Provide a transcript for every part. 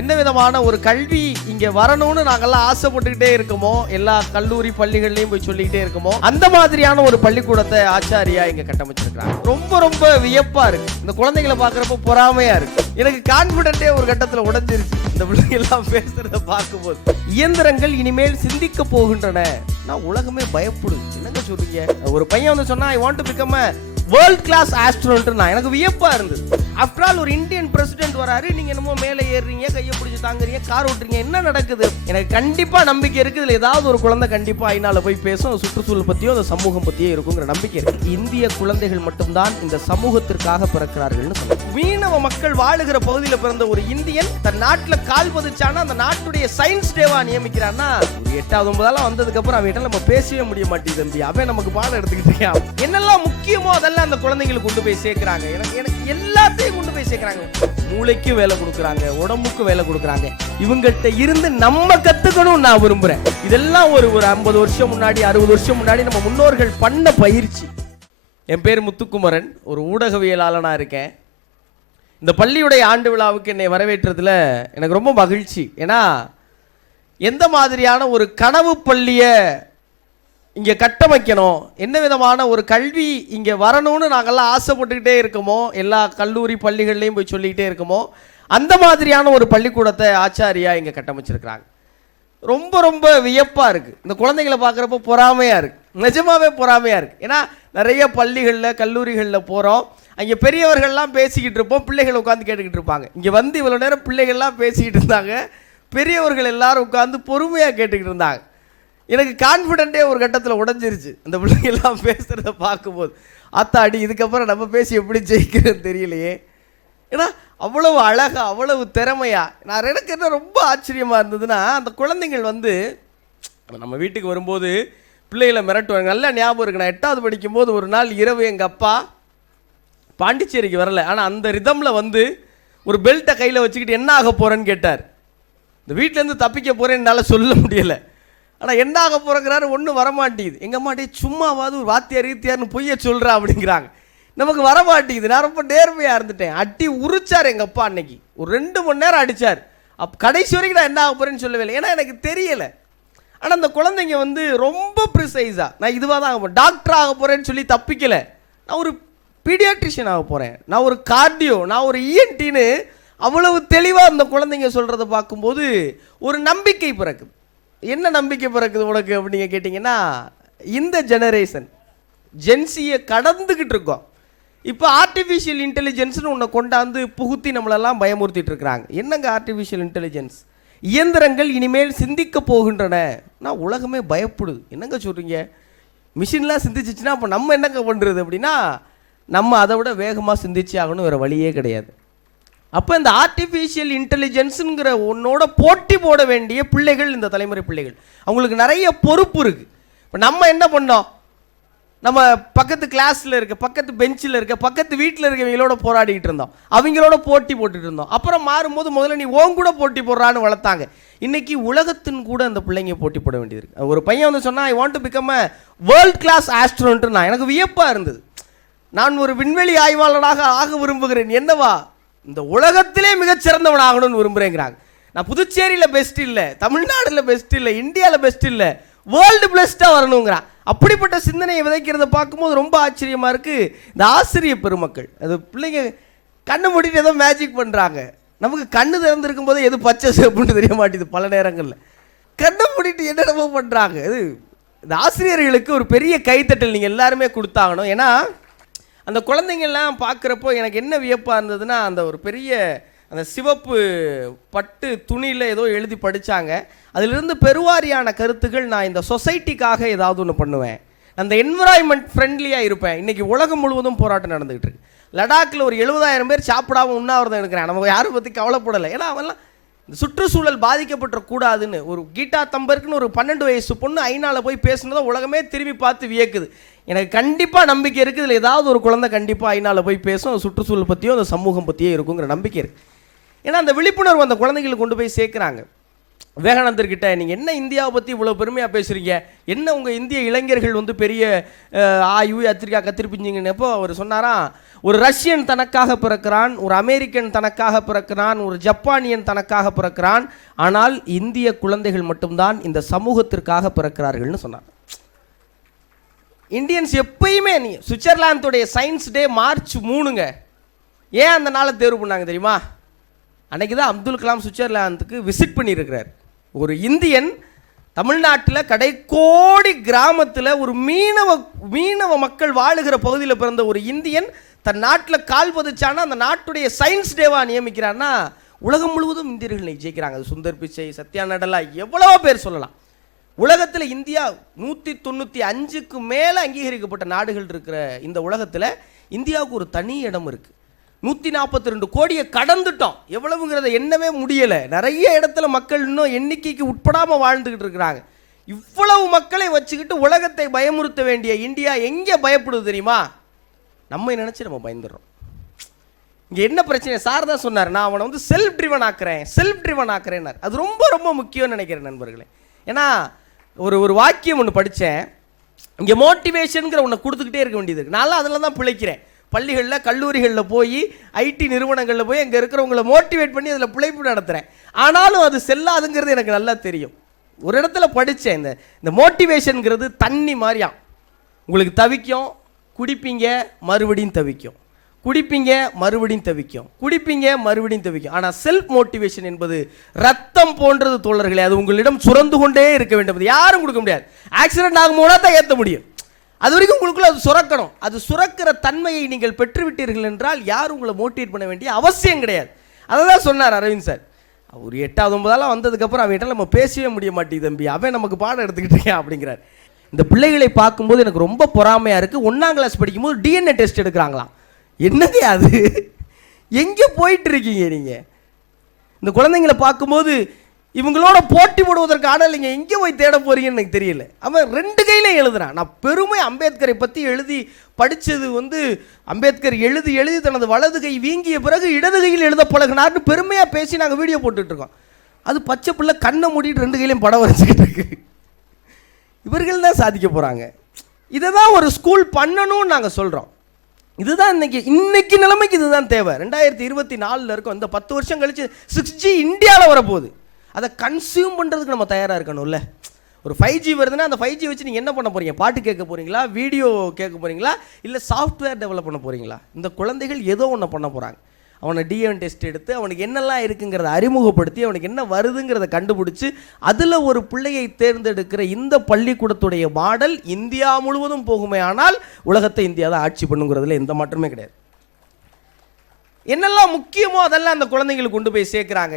என்ன விதமான ஒரு கல்வி இங்க வரணும்னு நாங்கெல்லாம் ஆசைப்பட்டுக்கிட்டே இருக்கோமோ, எல்லா கல்லூரி பள்ளிகள்லயும் போய் சொல்லிக்கிட்டே இருக்கோமோ, அந்த மாதிரியான ஒரு பள்ளிக்கூடத்தை ஆச்சாரியா இங்க கட்டமைச்சிருக்காங்க. ரொம்ப ரொம்ப வியப்பா இருக்கு. இந்த குழந்தைகளை பாக்குறப்ப பொறாமையா இருக்கு. எனக்கு கான்பிடென்டே ஒரு கட்டத்துல உடைஞ்சிருச்சு இந்த பிள்ளைங்க எல்லாம் பேசுறத பார்க்கும்போது. இயந்திரங்கள் இனிமேல் சிந்திக்க போகின்றன. நான் உலகமே பயப்படுது. என்னங்க சொல்றீங்க? ஒரு பையன் வந்து சொன்னா, I want to become a world class astronaut. எனக்கு வியப்பா இருந்தது. ஆஃப்டர் ஆல் ஒரு இந்தியன் பிரசிடென்ட் வராரு, நீங்க என்னமோ மேலே ஏறுறீங்க, கையை பிடிச்சி தாங்குறீங்க, கார் ஓட்டுறீங்க, என்ன நடக்குது? எனக்கு கண்டிப்பா நம்பிக்கை இருக்கு, இதுல ஏதாவது ஒரு குழந்தை கண்டிப்பா ஐநால போய் பேசும், சுற்றுச்சூழல் பத்தியோ அந்த சமூகம் பத்தியோ இருக்குங்கிற நம்பிக்கை இருக்கு. இந்திய குழந்தைகள் மட்டும்தான் இந்த சமூகத்திற்காக பிறக்கிறார்கள்னு சொல்லுவாங்க. மீனவ மக்கள் வாழுகிற பகுதியில் பிறந்த ஒரு இந்தியன் தன் நாட்டுல கால் பதிச்சானா அந்த நாட்டுடைய சயின்ஸ் டேவா நியமிக்கிறான்னா, 8வது 9வது வந்ததுக்கு அப்புறம் அவன் நம்ம பேசவே முடிய மாட்டேங்குது தம்பி, அவன் நமக்கு பாடம் எடுத்துக்கிட்டே என்னெல்லாம் முக்கியமோ அதெல்லாம் அந்த குழந்தைங்களுக்கு கொண்டு போய் சேர்க்கிறாங்க. எனக்கு எல்லாத்தையும் கொண்டு போய் சேர்க்கிறாங்க. மூளைக்கு வேலை கொடுக்குறாங்க, உடம்புக்கு வேலை கொடுக்குறாங்க. இவங்ககிட்ட இருந்து நம்ம கத்துக்கணும் நான் விரும்புறேன். இதெல்லாம் ஒரு 50 வருஷம் முன்னாடி 60 வருஷம் முன்னாடி நம்ம முன்னோர்கள் பண்ண பயிற்சி. என் பேர் முத்துக்குமரன், ஒரு ஊடகவியலாளனா இருக்கேன். இந்த பள்ளியுடைய ஆண்டு விழாவுக்கு என்னை வரவேற்றதுல எனக்கு ரொம்ப மகிழ்ச்சி. ஏன்னா எந்த மாதிரியான ஒரு கனவு பள்ளியை இங்கே கட்டமைக்கணும், என்ன விதமான ஒரு கல்வி இங்கே வரணும்னு நாங்கள்லாம் ஆசைப்பட்டுக்கிட்டே இருக்கோமோ, எல்லா கல்லூரி பள்ளிகள்லையும் போய் சொல்லிக்கிட்டே இருக்கோமோ, அந்த மாதிரியான ஒரு பள்ளிக்கூடத்தை ஆச்சாரியா இங்கே கட்டமைச்சிருக்கிறாங்க. ரொம்ப ரொம்ப வியப்பாக இருக்குது. இந்த குழந்தைங்களை பார்க்குறப்போ பொறாமையாக இருக்குது. நிஜமாகவே பொறாமையாக இருக்குது. ஏன்னா நிறைய பள்ளிகளில் கல்லூரிகளில் போகிறோம், அங்கே பெரியவர்கள்லாம் பேசிக்கிட்டு இருப்போம், பிள்ளைகள் உட்காந்து கேட்டுக்கிட்டு இருப்பாங்க. இங்கே வந்து இவ்வளோ நேரம் பிள்ளைகள்லாம் பேசிக்கிட்டு இருந்தாங்க, பெரியவர்கள் எல்லாரும் உட்காந்து பொறுமையாக கேட்டுக்கிட்டு இருந்தாங்க. எனக்கு கான்ஃபிடென்ட்டே ஒரு கட்டத்தில் உடைஞ்சிருச்சு இந்த பிள்ளைங்கெல்லாம் பேசுகிறத பார்க்கும்போது. அத்தாடி, இதுக்கப்புறம் நம்ம பேசி எப்படி ஜெயிக்கிறதுன்னு தெரியலையே. ஏன்னா அவ்வளவு அழகா, அவ்வளவு திறமையா. எனக்கு என்ன ரொம்ப ஆச்சரியமாக இருந்ததுன்னா, அந்த குழந்தைங்கள் வந்து நம்ம வீட்டுக்கு வரும்போது பிள்ளைகளை மிரட்டுவாங்க. நல்லா ஞாபகம் இருக்கு, நான் 8வது படிக்கும்போது ஒரு நாள் இரவு எங்கள் அப்பா பாண்டிச்சேரிக்கு வரல, ஆனால் அந்த ரிதமில் வந்து ஒரு பெல்ட்டை கையில் வச்சுக்கிட்டு என்ன ஆக போகிறேன்னு கேட்டார். இந்த வீட்டிலேருந்து தப்பிக்க போகிறேன்னு என்னால் சொல்ல முடியலை. ஆனால் என்ன ஆக போகிறங்கிறாரு, ஒன்றும் வரமாட்டேங்குது. எங்கள் அம்மாட்டே சும்மாவாது ஒரு வாத்தியார் ரீத்தியார்னு பொய்ய சொல்கிறா அப்படிங்கிறாங்க. நமக்கு வரமாட்டேங்குது. நான் ரொம்ப நேர்மையாக இருந்துட்டேன். அடி உரிச்சார் எங்கள் அப்பா. அன்னைக்கு ஒரு 2 மணி நேரம் அடித்தார். கடைசி வரைக்கும் நான் என்ன ஆக போகிறேன்னு சொல்லவே இல்லை, ஏன்னா எனக்கு தெரியலை. ஆனால் அந்த குழந்தைங்க வந்து ரொம்ப ப்ரிசைஸாக, நான் இதுவாக தான் ஆக போகிறேன், டாக்டர் ஆக போகிறேன்னு சொல்லி தப்பிக்கலை. நான் ஒரு பீடியாட்ரிஷியன் ஆக போகிறேன், நான் ஒரு கார்டியோ, நான் ஒரு இஎன்டின்னு அவ்வளவு தெளிவாக அந்த குழந்தைங்க சொல்கிறத பார்க்கும்போது ஒரு நம்பிக்கை பிறக்குது. என்ன நம்பிக்கை பிறக்குது உனக்கு அப்படின்னு கேட்டிங்கன்னா, இந்த ஜெனரேஷன் ஜென்சியை கடந்துக்கிட்டு இருக்கோம். இப்போ ஆர்டிஃபிஷியல் இன்டெலிஜென்ஸ்னு ஒன்று கொண்டாந்து புகுத்தி நம்மளெல்லாம் பயமுறுத்திட்டு இருக்கிறாங்க. என்னங்க ஆர்டிஃபிஷியல் இன்டெலிஜென்ஸ்? இயந்திரங்கள் இனிமேல் சிந்திக்க போகின்றன. நான் உலகமே பயப்படுது. என்னங்க சொல்கிறீங்க? மிஷின்லாம் சிந்திச்சிச்சுன்னா அப்போ நம்ம என்னங்க பண்ணுறது அப்படின்னா, நம்ம அதை விட வேகமாக சிந்திச்சு ஆகணும், வேறு வழியே கிடையாது. அப்போ இந்த ஆர்டிஃபிஷியல் இன்டெலிஜென்ஸுங்கிற ஒன்னோட போட்டி போட வேண்டிய பிள்ளைகள் இந்த தலைமுறை பிள்ளைகள். அவங்களுக்கு நிறைய பொறுப்பு இருக்குது. இப்போ நம்ம என்ன பண்ணோம்? நம்ம பக்கத்து கிளாஸில் இருக்க, பக்கத்து பெஞ்சில் இருக்க, பக்கத்து வீட்டில் இருக்கவங்களோட போராடிக்கிட்டு இருந்தோம், அவங்களோட போட்டி போட்டுட்டு இருந்தோம். அப்புறம் மாறும்போது முதல்ல நீ ஓன் கூட போட்டி போடுறான்னு வளர்த்தாங்க. இன்றைக்கி உலகத்தின் கூட அந்த பிள்ளைங்க போட்டி போட வேண்டியது இருக்குது. ஒரு பையன் வந்து சொன்னால், I want to become a world class astronaut. எனக்கு வியப்பாக இருந்தது. நான் ஒரு விண்வெளி ஆய்வாளராக ஆக விரும்புகிறேன். என்னவா? இந்த உலகத்திலே மிகச்சிறந்தவன் ஆகணும்னு விரும்புகிறேங்கிறாங்க. நான் புதுச்சேரியில் பெஸ்ட் இல்லை, தமிழ்நாட்டில் பெஸ்ட் இல்லை, இந்தியாவில் பெஸ்ட் இல்லை, வேர்ல்டு பெஸ்ட்டாக வரணுங்கிறான். அப்படிப்பட்ட சிந்தனையை விதைக்கிறத பார்க்கும்போது ரொம்ப ஆச்சரியமாக இருக்குது. இந்த ஆசிரியர் பெருமக்கள், அது பிள்ளைங்க கண்ணு மூடிட்டு ஏதோ மேஜிக் பண்ணுறாங்க. நமக்கு கண்ணு திறந்துருக்கும் போது எது பச்சை சேப்புன்னு தெரிய மாட்டேது. பல நேரங்களில் கண்ணை மூடிட்டு என்னென்னமோ பண்ணுறாங்க. இது இந்த ஆசிரியர்களுக்கு ஒரு பெரிய கைத்தட்டல் நீங்கள் எல்லாருமே கொடுத்தாகணும். ஏன்னா அந்த குழந்தைங்கள்லாம் பார்க்குறப்போ எனக்கு என்ன வியப்பாக இருந்ததுன்னா, அந்த ஒரு பெரிய அந்த சிவப்பு பட்டு துணியில் ஏதோ எழுதி படித்தாங்க. அதிலிருந்து பெருவாரியான கருத்துக்கள், நான் இந்த சொசைட்டிக்காக ஏதாவது ஒன்று பண்ணுவேன், அந்த என்விரான்மெண்ட் ஃப்ரெண்ட்லியாக இருப்பேன். இன்றைக்கி உலகம் முழுவதும் போராட்டம் நடந்துகிட்டு இருக்கு. லடாக்கில் ஒரு 70,000 பேர் சாப்பிடாமல் உண்ணாவிரதம் எடுக்கிறான். நம்ம யாரை பற்றி கவலைப்படலை. ஏன்னா அவெல்லாம் இந்த சுற்றுச்சூழல் பாதிக்கப்பட்டக்கூடாதுன்னு. ஒரு கீதா தம்பருக்குன்னு ஒரு 12 வயசு பொண்ணு ஐநால போய் பேசுனதை உலகமே திரும்பி பார்த்து வியக்குது. எனக்கு கண்டிப்பாக நம்பிக்கை இருக்குது, இதில் ஏதாவது ஒரு குழந்தை கண்டிப்பாக ஐநால போய் பேசும், சுற்றுச்சூழல் பற்றியோ அந்த சமூகம் பற்றியோ இருக்குங்கிற நம்பிக்கை இருக்குது. ஏன்னா அந்த விழிப்புணர்வு அந்த குழந்தைங்களுக்கு கொண்டு போய் சேர்க்குறாங்க. விவேகானந்தர்கிட்ட நீங்கள் என்ன இந்தியாவை பற்றி இவ்வளோ பெருமையாக பேசுகிறீங்க, என்ன உங்கள் இந்திய இளைஞர்கள் வந்து பெரிய ஆய்வு கத்திரிக்காய் கத்திரிப்பிஞ்சிங்கன்னப்போ அவர் சொன்னாராம், ஒரு ரஷ்யன் தனக்காக பிறக்கிறான், ஒரு அமெரிக்கன் தனக்காக பிறக்கிறான், ஒரு ஜப்பானியன் தனக்காக பிறக்கிறான். ஆனால் இந்திய குழந்தைகள் மட்டும்தான் இந்த சமூகத்திற்காக பிறக்கிறார்கள்னு சொன்னார். இந்தியன்ஸ் எப்பயுமே சுவிட்சர்லாந்துடைய சயின்ஸ் டே மார்ச் 3ங்க. ஏன் அந்த நாளை தேர்வு பண்ணாங்க தெரியுமா? அன்னைக்கு தான் அப்துல் கலாம் சுவிட்சர்லாந்துக்கு விசிட் பண்ணியிருக்கிறார். ஒரு இந்தியன் தமிழ்நாட்டில் கடைக்கோடி கிராமத்தில் ஒரு மீனவ மக்கள் வாழுகிற பகுதியில் பிறந்த ஒரு இந்தியன் தன் நாட்டில் கால் பதிச்சானா அந்த நாட்டுடைய சயின்ஸ் டேவாக நியமிக்கிறான்னா உலகம் முழுவதும் இந்தியர்கள் ஜெயிக்கிறாங்க. அது சுந்தர் பிச்சை, சத்யா நடலா, எவ்வளவோ பேர் சொல்லலாம். உலகத்தில் இந்தியா 195க்கு மேலே அங்கீகரிக்கப்பட்ட நாடுகள் இருக்கிற இந்த உலகத்தில் இந்தியாவுக்கு ஒரு தனி இடம் இருக்குது. 142 கோடியை கடந்துட்டோம். எவ்வளவுங்கிறத எண்ணவே முடியலை. நிறைய இடத்துல மக்கள் இன்னும் எண்ணிக்கைக்கு உட்படாமல் வாழ்ந்துக்கிட்டு இருக்கிறாங்க. இவ்வளவு மக்களை வச்சுக்கிட்டு உலகத்தை பயமுறுத்த வேண்டிய இந்தியா எங்கே பயப்படுது தெரியுமா? நம்ம நினச்சி நம்ம பயந்துடுறோம். இங்கே என்ன பிரச்சனை? சார் தான் சொன்னார், நான் அவனை வந்து செல்ஃப் ட்ரிவன் ஆக்குறேன்னார். அது ரொம்ப ரொம்ப முக்கியம்னு நினைக்கிறேன் நண்பர்களே. ஏன்னா ஒரு வாக்கியம் ஒன்று படித்தேன். இங்கே மோட்டிவேஷனுங்கிற ஒன்று கொடுத்துக்கிட்டே இருக்க வேண்டியது இருக்குது. நான்லாம் அதில் தான் பிழைக்கிறேன். பள்ளிகளில், கல்லூரிகளில் போய், ஐடி நிறுவனங்களில் போய் அங்கே இருக்கிறவங்களை மோட்டிவேட் பண்ணி அதில் பிழைப்பு நடத்துகிறேன். ஆனாலும் அது செல்லாதுங்கிறது எனக்கு நல்லா தெரியும். ஒரு இடத்துல படித்தேன், இந்த மோட்டிவேஷனுங்கிறது தண்ணி மாதிரியாம். உங்களுக்கு தவிக்கும், குடிப்பீங்க, மறுபடியும் தவிக்கும், குடிப்பீங்க, மறுபடியும் தவிக்கும், குடிப்பீங்க, மறுபடியும் தவிக்கும். ஆனால் செல்ஃப் மோட்டிவேஷன் என்பது ரத்தம் போன்றது தோழர்களே. அது உங்களிடம் சுரந்து கொண்டே இருக்க வேண்டும். யாரும் கொடுக்க முடியாது. ஆக்சிடென்ட் ஆகும்போது தான் ஏற்ற முடியும். அது வரைக்கும் உங்களுக்குள்ள அது சுரக்கணும். அது சுரக்கிற தன்மையை நீங்கள் பெற்றுவிட்டீர்கள் என்றால் யாரும் உங்களை மோட்டிவேட் பண்ண வேண்டிய அவசியம் கிடையாது. அதை தான் சொன்னார் அரவிந்த் சார். ஒரு 8வது 9ஆலாம் வந்ததுக்கப்புறம் அவன்கிட்ட நம்ம பேசவே முடிய மாட்டேங்குது தம்பி, அவன் நமக்கு பாடம் எடுத்துக்கிட்டு இருக்கேன் அப்படிங்கிறார். இந்த பிள்ளைகளை பார்க்கும்போது எனக்கு ரொம்ப பொறாமையாக இருக்குது. 1ஆம் கிளாஸ் படிக்கும்போது டிஎன்ஏ டெஸ்ட் எடுக்கிறாங்களாம். என்னங்க அது? எங்கே போயிட்டு இருக்கீங்க நீங்கள்? இந்த குழந்தைங்களை பார்க்கும்போது இவங்களோட போட்டி போடுவதற்கு ஆடல் நீங்கள் எங்கே போய் தேட போறீங்கன்னு எனக்கு தெரியல. அவன் 2 கையில எழுதுறான். நான் பெருமை அம்பேத்கரை பற்றி எழுதி படித்தது வந்து அம்பேத்கர் எழுதி தனது வலது கை வீங்கிய பிறகு இடது கையில் எழுத பழகினார்னு பெருமையாக பேசி நாங்கள் வீடியோ போட்டுட்ருக்கோம். அது பச்சை பிள்ளை கண்ணை மூடிட்டு 2 கையிலையும் படம் வரைச்சிக்கிட்டு இருக்கு. இவர்கள் தான் சாதிக்க போகிறாங்க. இதை தான் ஒரு ஸ்கூல் பண்ணணும்னு நாங்கள் சொல்கிறோம். இதுதான் இன்னைக்கு நிலைமைக்கு இதுதான் தேவை. 2024 இருக்கும். இந்த 10 வருஷம் கழிச்சு 6G இந்தியாவில் வரப்போகுது. அதை கன்சியூம் பண்ணுறதுக்கு நம்ம தயாராக இருக்கணும்ல. ஒரு 5G வருதுன்னா அந்த 5G வச்சு நீங்கள் என்ன பண்ண போகிறீங்க? பாட்டு கேட்க போகிறீங்களா? வீடியோ கேட்க போகிறீங்களா? இல்லை சாஃப்ட்வேர் டெவலப் பண்ண போகிறீங்களா? இந்த குழந்தைகள் ஏதோ ஒன்று பண்ண போகிறாங்க. அவனை டிஎன் டெஸ்ட் எடுத்து அவனுக்கு என்னெல்லாம் இருக்குங்கிறத அறிமுகப்படுத்தி அவனுக்கு என்ன வருதுங்கிறத கண்டுபிடிச்சி அதில் ஒரு பிள்ளையை தேர்ந்தெடுக்கிற இந்த பள்ளிக்கூடத்துடைய மாடல் இந்தியா முழுவதும் போகுமே. ஆனால் உலகத்தை இந்தியா தான் ஆட்சி பண்ணுங்கிறதுல எந்த மாற்றமே கிடையாது. என்னெல்லாம் முக்கியமோ அதெல்லாம் அந்த குழந்தைங்களுக்கு கொண்டு போய் சேர்க்குறாங்க.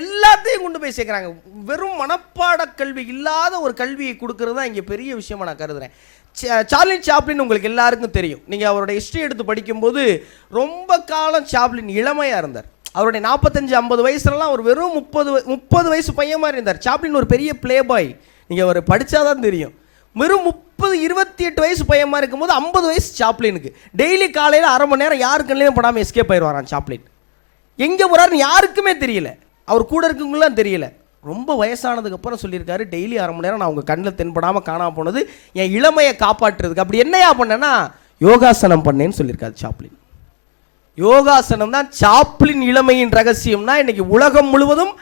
எல்லாத்தையும் கொண்டு போய் சேர்க்குறாங்க. வெறும் மனப்பாட கல்வி இல்லாத ஒரு கல்வியை கொடுக்கறது தான் இங்கே பெரிய விஷயமா நான் கருதுகிறேன். சார்லி சாப்ளின் உங்களுக்கு எல்லாருக்கும் தெரியும். நீங்கள் அவரோட ஹிஸ்ட்ரி எடுத்து படிக்கும்போது ரொம்ப காலம் சாப்ளின் இளமையாக இருந்தார். அவருடைய 45-50 வயசுலலாம் அவர் வெறும் 30 வயசு பையன் மாதிரி இருந்தார். சாப்ளின் ஒரு பெரிய பிளே பாய். நீங்கள் அவர் படித்தாதான் தெரியும். வெறும் 28 வயசு பையன் மாதிரி இருக்கும்போது 50 வயசு சாப்ளினுக்கு. டெய்லி காலையில் 1/2 மணி நேரம் யாருக்குள்ளேயும் படாமல் எஸ்கேப் ஆயிடுவாரான் சாப்ளின். எங்கே போகிறாருன்னு யாருக்குமே தெரியல, அவர் கூட இருக்கவங்களாம் தெரியல. ரொம்ப வயசானதுக்கப்புறம் சொல்லியிருக்காரு, டெய்லி 1/2 மணி நேரம் நான் உங்கள் கண்ணில் தென்படாமல் காணாமல் போனது என் இளமையை காப்பாற்றுறதுக்கு. அப்படி என்னையா பண்ணேன்னா யோகாசனம் பண்ணேன்னு சொல்லியிருக்காரு சாப்ளின். யோகாசனம் தான் சாப்ளின் இளமையின் ரகசியம்னா இன்னைக்கு உலகம் முழுவதும்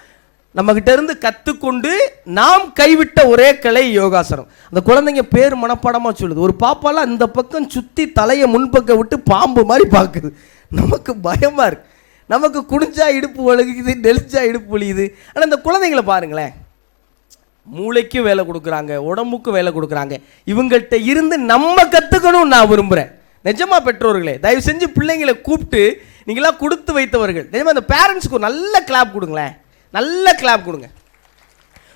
நம்மகிட்ட இருந்து கற்றுக்கொண்டு நாம் கைவிட்ட ஒரே கலை யோகாசனம். அந்த குழந்தைங்க பேர் மனப்பாடமாக சொல்லுது. ஒரு பாப்பாலாம் அந்த பக்கம் சுற்றி தலையை முன்பக்கம் விட்டு பாம்பு மாதிரி பார்க்குது. நமக்கு பயமாக இருக்கு. நமக்கு குடிஞ்சா இடுப்பு வலிக்குது, நெளிச்சா இடுப்பு வலிக்குது. ஆனால் இந்த குழந்தைங்களை பாருங்களேன், மூளைக்கும் வேலை கொடுக்குறாங்க, உடம்புக்கும் வேலை கொடுக்குறாங்க. இவங்கள்ட்ட இருந்து நம்ம கற்றுக்கணும்னு நான் விரும்புகிறேன். நிஜமாக பெற்றோர்களே தயவு செஞ்சு பிள்ளைங்களை கூப்பிட்டு நீங்களாம் கொடுத்து வைத்தவர்கள் நிஜமாக அந்த பேரண்ட்ஸுக்கு ஒரு நல்ல கிளாப் கொடுங்களேன். நல்ல கிளாப் கொடுங்க.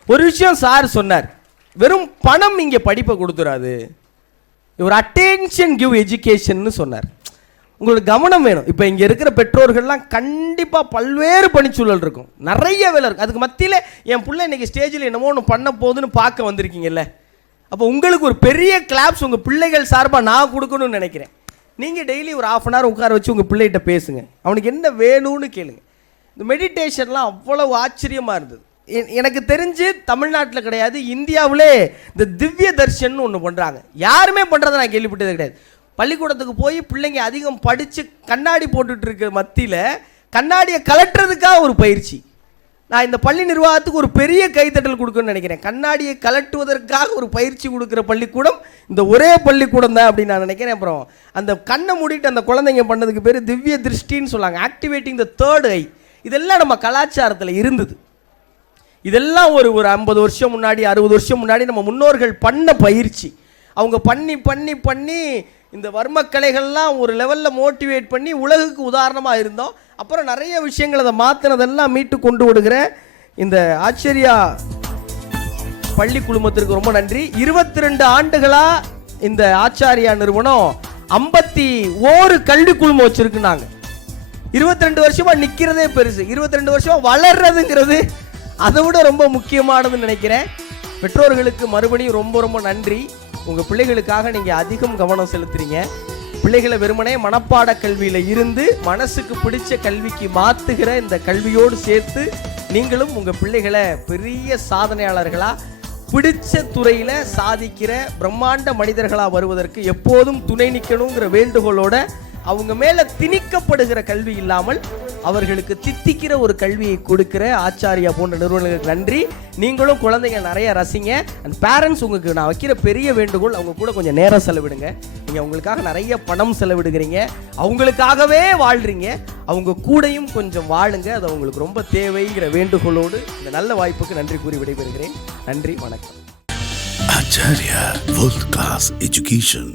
ஒரு விஷயம் சார் சொன்னார், வெறும் பணம் இங்கே படிப்பை கொடுத்துறாது, ஒரு அட்டென்ஷன் கிவ் எஜுகேஷன் சொன்னார். உங்களுக்கு கவனம் வேணும். இப்போ இங்கே இருக்கிற பெற்றோர்கள்லாம் கண்டிப்பாக பல்வேறு பணிச்சூழல் இருக்கும், நிறைய வேலை இருக்கும். அதுக்கு மத்தியில் என் பிள்ளை இன்றைக்கி ஸ்டேஜில் என்னமோ ஒன்று பண்ண போகுதுன்னு பார்க்க வந்திருக்கீங்கல்ல, அப்போ உங்களுக்கு ஒரு பெரிய கிளாப்ஸ் உங்கள் பிள்ளைகள் சார்பாக நான் கொடுக்கணும்னு நினைக்கிறேன். நீங்கள் டெய்லி ஒரு 1/2 hour உட்கார வச்சு உங்கள் பிள்ளைகிட்ட பேசுங்க, அவனுக்கு என்ன வேணும்னு கேளுங்க. இந்த மெடிடேஷன்லாம் அவ்வளவு ஆச்சரியமாக இருந்தது. எனக்கு தெரிஞ்சு தமிழ்நாட்டில் கிடையாது, இந்தியாவிலே இந்த திவ்ய தர்ஷன் ஒன்று பண்ணுறாங்க. யாருமே பண்ணுறதை நான் கேள்விப்பட்டது கிடையாது. பள்ளிக்கூடத்துக்கு போய் பிள்ளைங்க அதிகம் படித்து கண்ணாடி போட்டுட்டு இருக்க மத்தியில் கண்ணாடியை கலட்டுறதுக்காக ஒரு பயிற்சி. நான் இந்த பள்ளி நிர்வாகத்துக்கு ஒரு பெரிய கைத்தட்டல் கொடுக்கணும்னு நினைக்கிறேன். கண்ணாடியை கலட்டுவதற்காக ஒரு பயிற்சி கொடுக்குற பள்ளிக்கூடம் இந்த ஒரே பள்ளிக்கூடம் தான் அப்படின்னு நான் நினைக்கிறேன். அப்புறம் அந்த கண்ணை மூடிட்டு அந்த குழந்தைங்க பண்ணதுக்கு பேர் திவ்ய திருஷ்டின்னு சொல்லாங்க, ஆக்டிவேட்டிங் த தேர்ட் ஐ. இதெல்லாம் நம்ம கலாச்சாரத்தில் இருந்தது. இதெல்லாம் ஒரு 50 வருஷம் முன்னாடி 60 வருஷம் முன்னாடி நம்ம முன்னோர்கள் பண்ண பயிற்சி. அவங்க பண்ணி பண்ணி பண்ணி இந்த வர்மக்கலைகள்லாம் ஒரு லெவலில் மோட்டிவேட் பண்ணி உலகுக்கு உதாரணமாக இருந்தோம். அப்புறம் நிறைய விஷயங்கள் அதை மாற்றினதெல்லாம் மீட்டு கொண்டு விடுகிற இந்த ஆச்சரியா பள்ளி குழுமத்திற்கு ரொம்ப நன்றி. 22 ஆண்டுகளாக இந்த ஆச்சாரியா நிறுவனம் 51 கல்வி குழுமம் வச்சுருக்குனாங்க. 22 வருஷமாக நிற்கிறதே பெருசு. 22 வருஷமாக வளர்றதுங்கிறது அதை விட ரொம்ப முக்கியமானதுன்னு நினைக்கிறேன். பெற்றோர்களுக்கு மறுபடியும் ரொம்ப ரொம்ப நன்றி. உங்கள் பிள்ளைகளுக்காக நீங்கள் அதிகம் கவனம் செலுத்துறீங்க. பிள்ளைகளை வெறுமனே மனப்பாட கல்வியில் இருந்து மனசுக்கு பிடிச்ச கல்விக்கு மாற்றுகிற இந்த கல்வியோடு சேர்த்து நீங்களும் உங்கள் பிள்ளைகளை பெரிய சாதனையாளர்களாக பிடிச்ச துறையில் சாதிக்கிற பிரம்மாண்ட மனிதர்களாக வருவதற்கு எப்போதும் துணை நிற்கணுங்கிற வேண்டுகோளோட அவங்க மேலே திணிக்கப்படுகிற கல்வி இல்லாமல் அவர்களுக்கு தித்திக்கிற ஒரு கல்வியை கொடுக்கிற ஆச்சாரியா போன்ற நிறுவனங்களுக்கு நன்றி. நீங்களும் குழந்தைங்க நிறைய ரசிங்க. அண்ட் பேரண்ட்ஸ், உங்களுக்கு நான் வைக்கிற பெரிய வேண்டுகோள், அவங்க கூட கொஞ்சம் நேரம் செலவிடுங்க. நீங்கள் அவங்களுக்காக நிறைய பணம் செலவிடுகிறீங்க, அவங்களுக்காகவே வாழ்கிறீங்க, அவங்க கூடையும் கொஞ்சம் வாழுங்க. அது அவங்களுக்கு ரொம்ப தேவைங்கிற வேண்டுகோளோடு இந்த நல்ல வாய்ப்புக்கு நன்றி கூறி விடைபெறுகிறேன். நன்றி, வணக்கம். Acharya World Class Education.